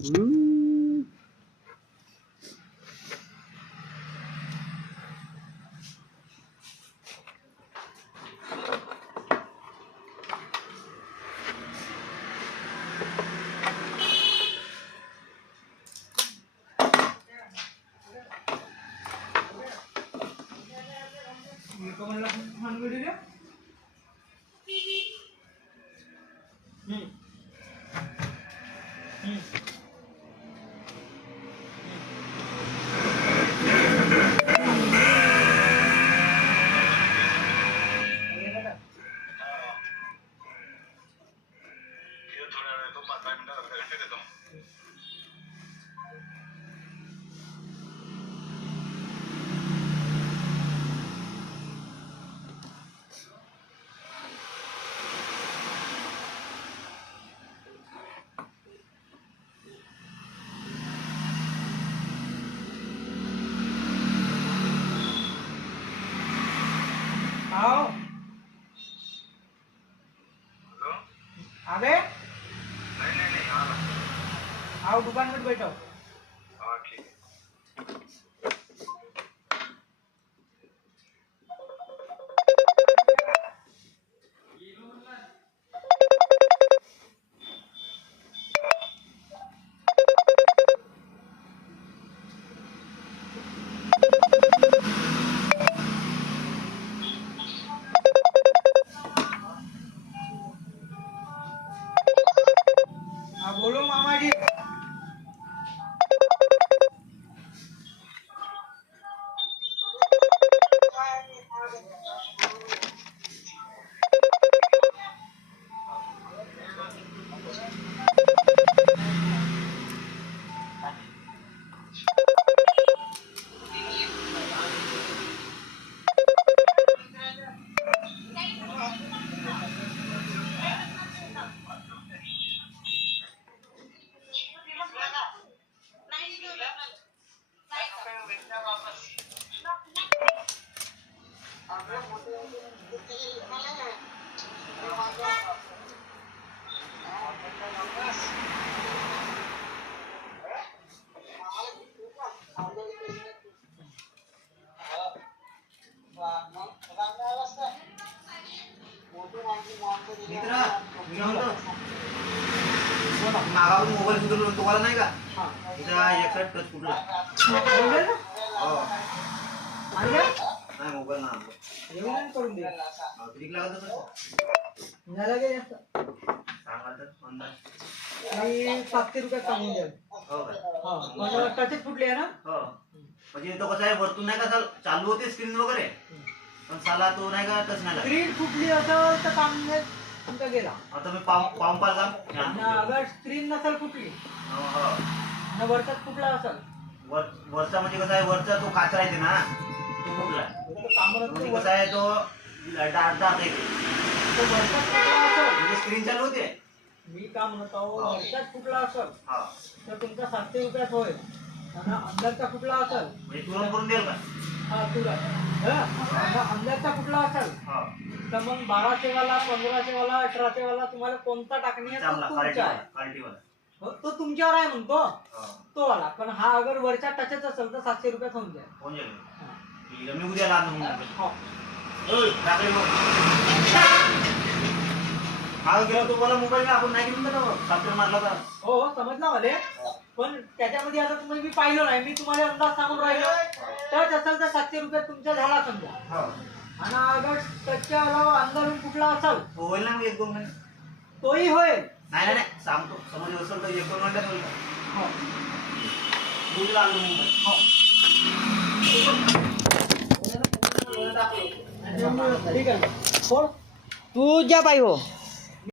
आओ आगे नहीं आओ दुकान में बैठो। हाँ ठीक है। हाँ बोलो मामा जी। मित्रा मी म्हणतो मागावून मोबाईल सुद्धा तुम्हाला नाही का इथं एकसाथ टच कुठला हो नाही मोबाईल ना करून दे ठीक लागत सांगा तर मी 700 रुपयात सांगून द्याल। हो का मला टचच फुटली आहे ना। हो म्हणजे तो कसं आहे वरतून नाही का चालू होते स्क्रीन वगैरे पण साला तो नाही का टच नाही लागत। स्क्रीन फुटली असेल तर काम तुमचा गेला। आता मी पाहून पाहिला अगर स्क्रीन नसेल फुटली हो वरचाच फुटला असेल वरचा म्हणजे कसं आहे वरचा तो काच राहते ना तो फुटला म्हणजे कसं आहे तो डार्क आहे म्हणजे स्क्रीन चालू होते। मी का म्हणतो वरचाच फुटला असेल तर तुमचा 700 रुपयात होईल आणि अंदरचा फुटला असेल म्हणजे तुरंत करून देईल का हा तुला अंदरचा फुटला असेल तर मग 1200 वाला 1500 वाला 1800 वाला तुम्हाला कोणता टाकणी आहे तो तुमचा आहे। तो तुमच्यावर आहे म्हणतो तो वाला पण हा अगर वरच्या टचच असेल तर 700 रुपयात होऊन जाईल। मी उद्या हा गेला तुम्हाला मोबाईल आपण नाही घेऊन ना सॉफ्टवेअर मारला तर हो समजला मला पण त्याच्यामध्ये आता तुम्ही मी पाहिलं नाही मी तुम्हाला अंदाज सांगून राहिलो टच असेल तर 700 रुपयात तुमचा झाला समजा आणि अगर टचच्या अलावा अंदरून कुठला असेल होईल ना मग 1-2 महिने तोही होईल। नाही नाही सांगतो समज असेल तर 1-2 मिनिटात होईल हो बुजला आणलो मोबाईल ठीक आहे तू जा बाई हो।